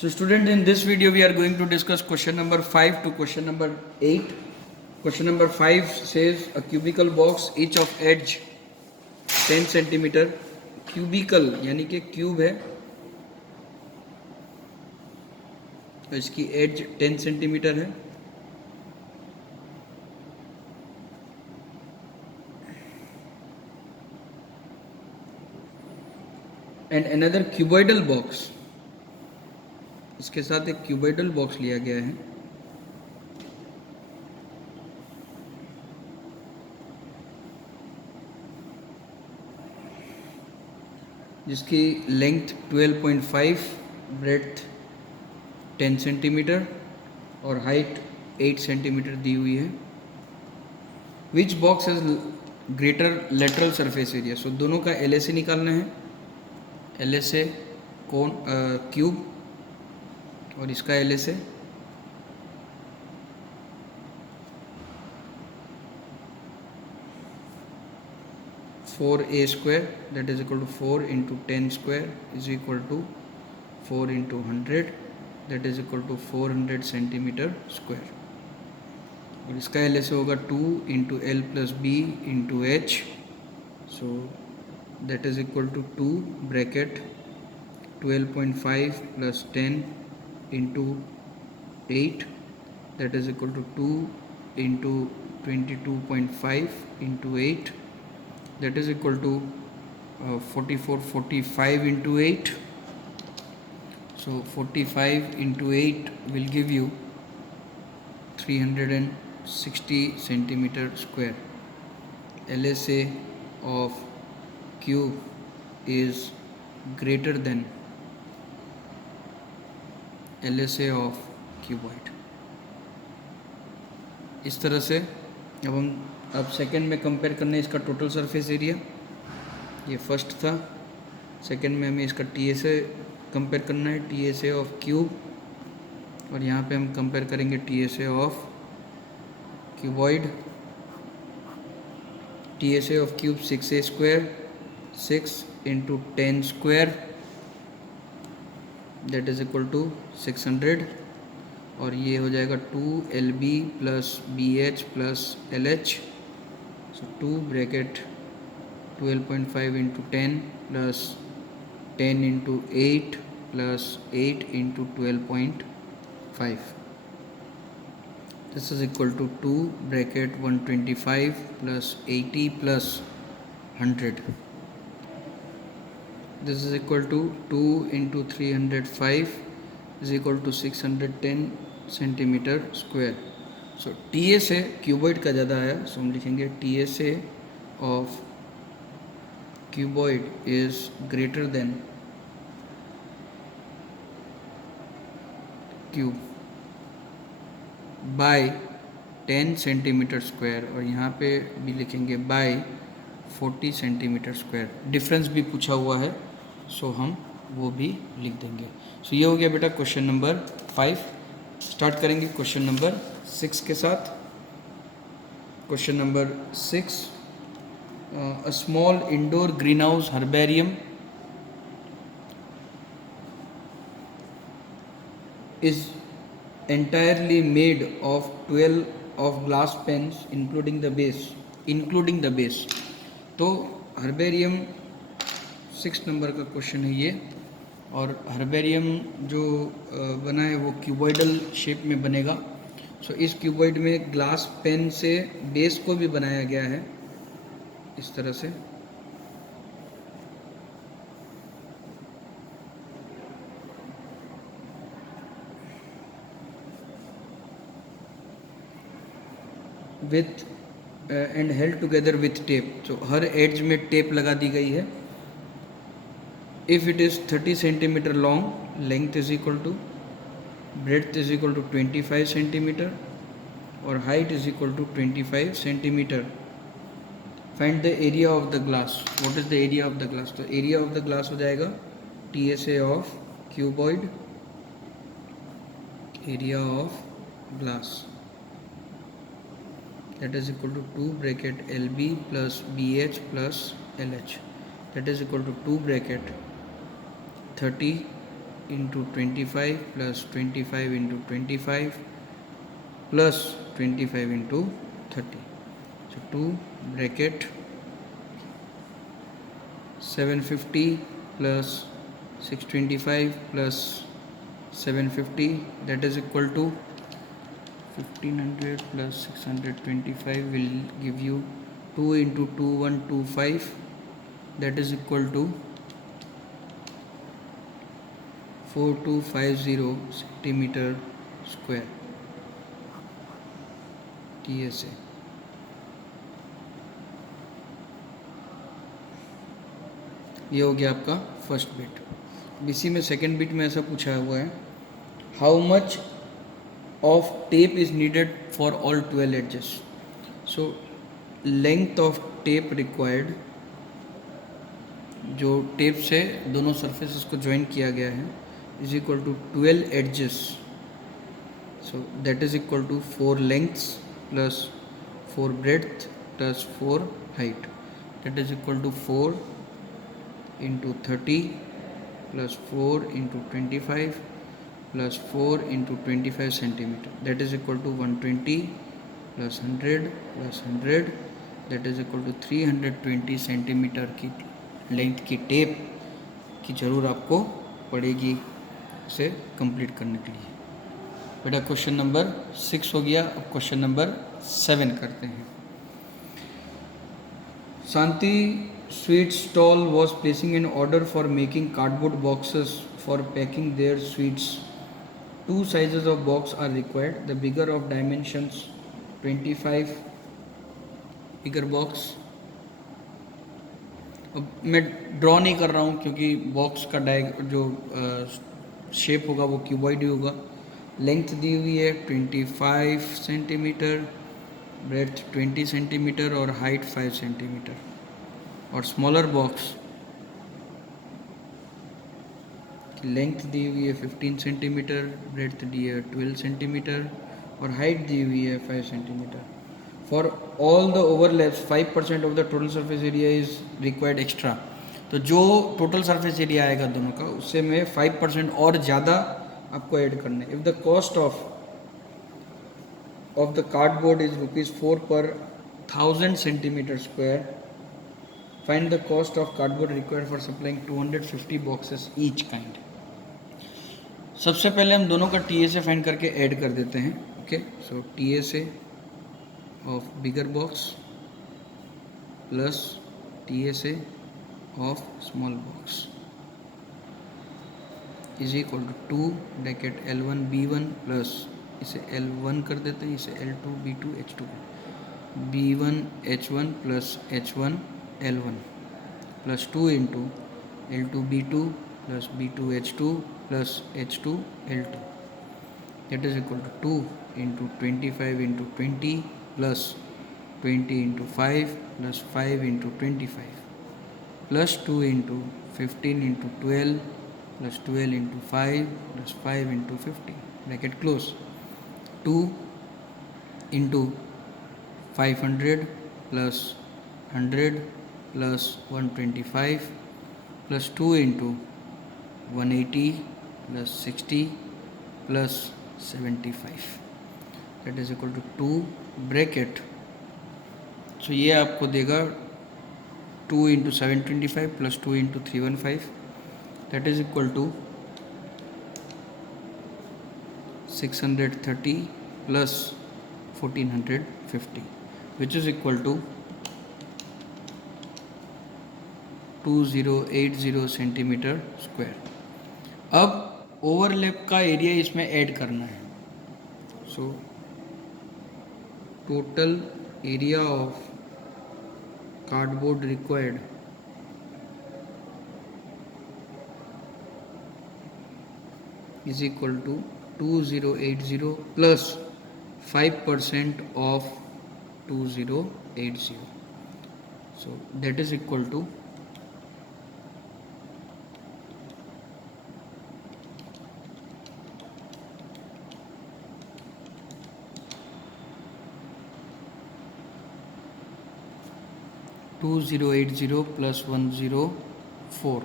So student, in this video we are going to discuss question number 5 to question number 8. Question number 5 says a cubical box, each of edge 10 centimeter. Cubical यानी कि cube है, तो इसकी edge 10 centimetre है. And another cuboidal box, इसके साथ एक cuboidal box लिया गया है जिसकी लेंथ 12.5, ब्रेड्थ 10 सेंटीमीटर और हाइट 8 सेंटीमीटर दी हुई है. Which box has greater lateral surface area. So दोनों का LSA निकालना है. LSA कौन क्यूब और इसका LSA four a square that is equal to 4 into 10 square is equal to 4 into 100 that is equal to 400 centimetre square. और इसका LSA होगा 2 into L plus B into H. So that is equal to 2 bracket 12.5 plus 10 into 8 that is equal to 2 into 22.5 into 8 that is equal to 45 into 8. So 45 into 8 will give you 360 centimeter square. LSA of cube is greater than LSA of cuboid. इस तरह से अब second में compare करना है इसका total surface area. ये first था. सेकंड में हमें इसका TSA कंपेयर करना है, TSA ऑफ क्यूब. और यहाँ पे हम कंपेयर करेंगे TSA of cuboid. TSA of cube 6a square, 6 into 10 square that is equal to 600. और ये हो जाएगा 2LB plus BH plus LH. So 2 bracket 12.5 into 10 plus 10 into 8 plus 8 into 12.5. This is equal to 2 bracket 125 plus 80 plus 100. This is equal to 2 into 305 is equal to 610 centimeter square. So TSA cuboid का ज़्यादा आया. सो हम लिखेंगे TSA of cuboid is greater than cube by 10 centimetre square. और यहाँ पे भी लिखेंगे बाय 40 सेंटीमीटर स्क्वायर. डिफरेंस भी पूछा हुआ है, सो हम वो भी लिख देंगे. सो ये हो गया बेटा क्वेश्चन नंबर 5. स्टार्ट करेंगे क्वेश्चन नंबर 6 के साथ. Question number 6, a small indoor green house herbarium is entirely made of 12 of glass pens including the base. तो हर्बेरियम 6 नंबर का क्वेश्चन है ये. और हर्बेरियम जो बना है वो क्यूबॉइडल शेप में बनेगा. सो इस क्यूबॉइड में ग्लास पेन से बेस को भी बनाया गया है इस तरह से. With and held together with tape. तो हर एड्ज में टेप लगा दी गई है. If it is 30 centimeter long, length is equal to breadth is equal to 25 centimeter or height is equal to 25 centimeter. Find the area of the glass. What is the area of the glass? तो area of the glass हो जाएगा TSA of cuboid, area of glass that is equal to 2 bracket LB plus BH plus LH that is equal to 2 bracket 30 into 25 plus 25 into 25 plus 25 into 30. So 2 bracket 750 plus 625 plus 750, that is equal to 1500 plus 625 will give you 2 into 2125, that is equal to 4250 centimeter square TSA. ये हो गया आपका first bit. इसी में second bit में ऐसा पूछा हुआ है, how much of tape is needed for all 12 edges. So length of tape required, जो टेप से दोनों सरफेसेस को ज्वाइन किया गया है, is equal to 12 edges. So that is equal to 4 lengths plus 4 breadth plus 4 height, that is equal to 4 into 30 plus 4 into 25 plus 4 into 25 centimeter, that is equal to 120 plus 100 plus 100, that is equal to 320 centimetre की length की tape की ज़रूर आपको पड़ेगी इसे complete करने के लिए। बेटा क्वेश्चन नंबर 6 हो गया। अब क्वेश्चन नंबर 7 करते हैं। Santi sweet stall was placing an order for making cardboard boxes for packing their sweets. 2 sizes of box are required. The bigger of dimensions 25 bigger box. अब मैं ड्रॉ नहीं कर रहा हूँ क्योंकि बॉक्स का जो शेप होगा वो क्यूबॉइड ही होगा। लेंथ दी हुई है 25 सेंटीमीटर, ब्रेड्थ 20 सेंटीमीटर और हाइट 5 सेंटीमीटर। और स्मॉलर बॉक्स की लेंथ दी हुई है 15 सेंटीमीटर, ब्रेड्थ दी है 12 सेंटीमीटर और हाइट दी हुई है 5 centimetre. For all the overlaps 5% of the total surface area is required extra. तो जो टोटल सरफेस एरिया आएगा दोनों का, उससे में 5% और ज़्यादा आपको ऐड करना है। If the cost of the cardboard is ₹4 per 1000 centimetre square, find the cost of cardboard required for supplying 250 boxes each kind. सबसे पहले हम दोनों का TSA फाइंड करके ऐड कर देते हैं। Okay, so TSA of bigger box plus TSA of small box is equal to 2 bracket L1 B1 plus, इसे L1 कर देते हैं, इसे L2 B2 H2 B1 H1 plus H1 L1 plus 2 into L2 B2 plus B2 H2 plus H2 L2, that is equal to 2 into 25 into 20 plus 20 into 5 plus 5 into 25 plus 2 into 15 into 12 plus 12 into 5 plus 5 into 50, bracket close, 2 into 500 plus 100 plus 125 plus 2 into 180 plus 60 plus 75, that is equal to 2 bracket. So ये आपको देगा 2 into 725 plus 2 into 315, that is equal to 630 plus 1450, which is equal to 2080 centimetre square. अब overlap का area इसमें add करना है। So total area of cardboard required is equal to 2080 plus 5% of 2080, so that is equal to 2080 plus 104,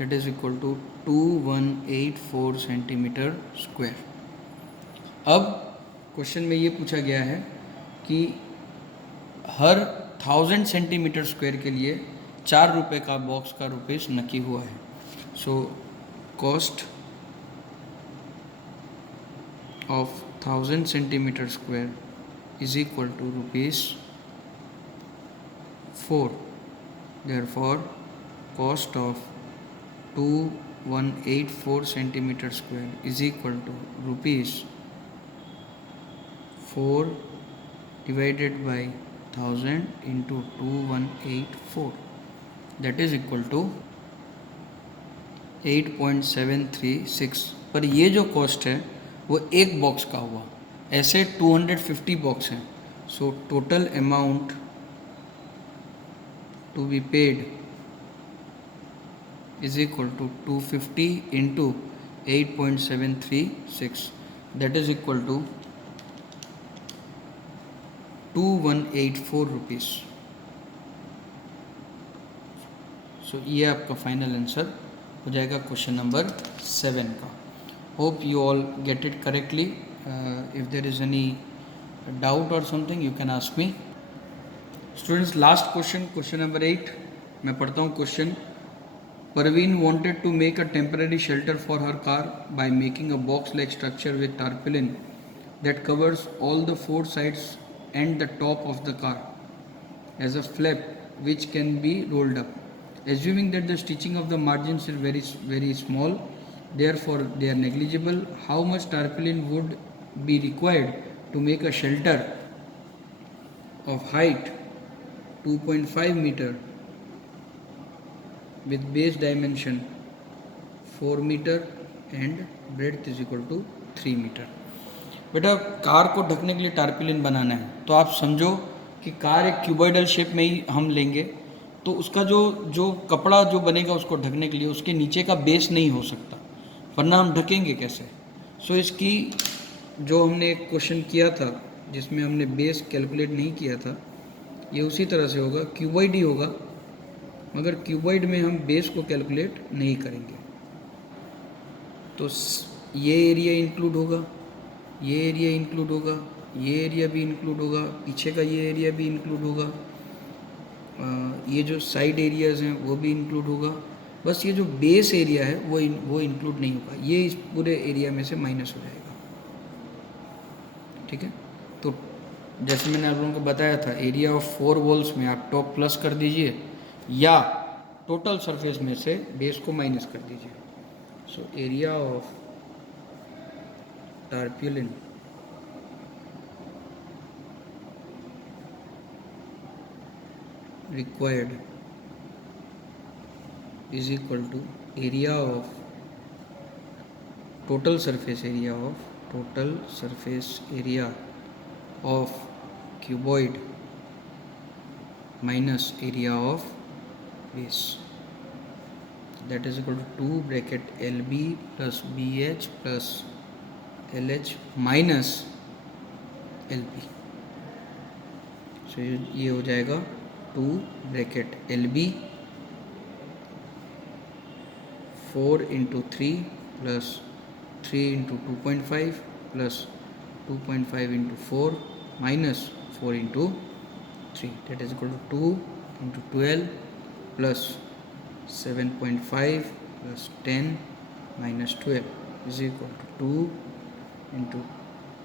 that is equal to 2184 centimetre square. अब question में ये पूछा गया है कि हर 1000 सेंटीमीटर स्क्वायर के लिए 4 रुपये का बॉक्स का रुपीस नक्की हुआ है। So cost of 1000 centimetre square is equal to rupees 4. Therefore, cost of 2184 centimeter square is equal to rupees 4 divided by 1000 into 2184, that is equal to 8.736। पर ये जो कॉस्ट है वो एक बॉक्स का हुआ, ऐसे 250 बॉक्स हैं। So total amount to be paid is equal to 250 into 8.736, that is equal to 2184 rupees. So ये आपका फाइनल आंसर हो जाएगा क्वेश्चन नंबर 7 का। Hope you all get it correctly. If there is any doubt or something you can ask me. Students, last question, question number 8 मैं पढ़ता हूँ question. Parveen wanted to make a temporary shelter for her car by making a box like structure with tarpaulin that covers all the 4 sides and the top of the car as a flap which can be rolled up. Assuming that the stitching of the margins is very small, therefore they are negligible, how much tarpaulin would be required to make a shelter of height 2.5 meter with base dimension 4 meter and breadth is equal to 3 meter। बेटा car को ढकने के लिए टारपिलिन बनाना है, तो आप समझो कि कार एक क्यूबॉइडल शेप में ही हम लेंगे, तो उसका जो कपड़ा जो बनेगा उसको ढकने के लिए उसके नीचे का बेस नहीं हो सकता, वरना हम ढकेंगे कैसे। सो इसकी जो हमने एक क्वेश्चन किया था जिसमें हमने बेस कैलकुलेट नहीं किया था, ये उसी तरह से होगा, क्यूबॉइड ही होगा, मगर क्यूबॉइड में हम बेस को कैलकुलेट नहीं करेंगे। तो ये एरिया इंक्लूड होगा, ये एरिया इंक्लूड होगा, ये एरिया भी इंक्लूड होगा, पीछे का ये एरिया भी इंक्लूड होगा, ये जो साइड एरियाज़ हैं वो भी इंक्लूड होगा, बस ये जो बेस एरिया है वो इंक्लूड नहीं होगा, ये इस पूरे एरिया में से माइनस हो जाएगा। ठीक है, तो जैसे मैंने आप लोगों को बताया था, एरिया ऑफ 4 वॉल्स में आप टॉप प्लस कर दीजिए या टोटल सरफेस में से बेस को माइनस कर दीजिए। So area of tarpaulin required is equal to area of total surface area of cuboid minus area of base, that is equal to 2 bracket LB plus BH plus LH minus LB। सो ये हो जाएगा 2 bracket LB 4 into 3 plus 3 into 2.5 plus 2.5 into 4 minus 4 into 3, that is equal to 2 into 12 plus 7.5 plus 10 minus 12 is equal to 2 into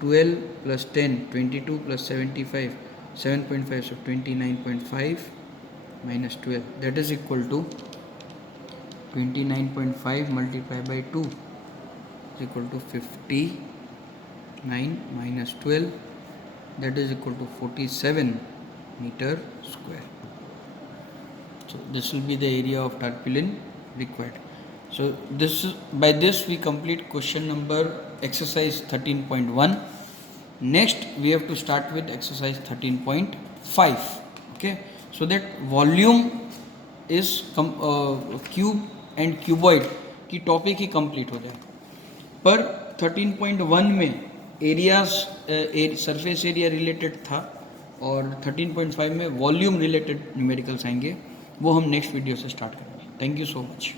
12 plus 10, 22 plus 75, 7.5, so 29.5 minus 12, that is equal to 29.5 multiplied by 2 is equal to 59 minus 12, that is equal to 47 meter square. So this will be the area of tarpaulin required. So by this we complete question number exercise 13.1. Next we have to start with exercise 13.5. Okay, so that volume is cube and cuboid की topic ही complete हो जाए। पर 13.1 में areas surface area related था और 13.5 में volume related numericals आएंगे, वो हम नेक्स्ट वीडियो से स्टार्ट करेंगे। Thank you so much.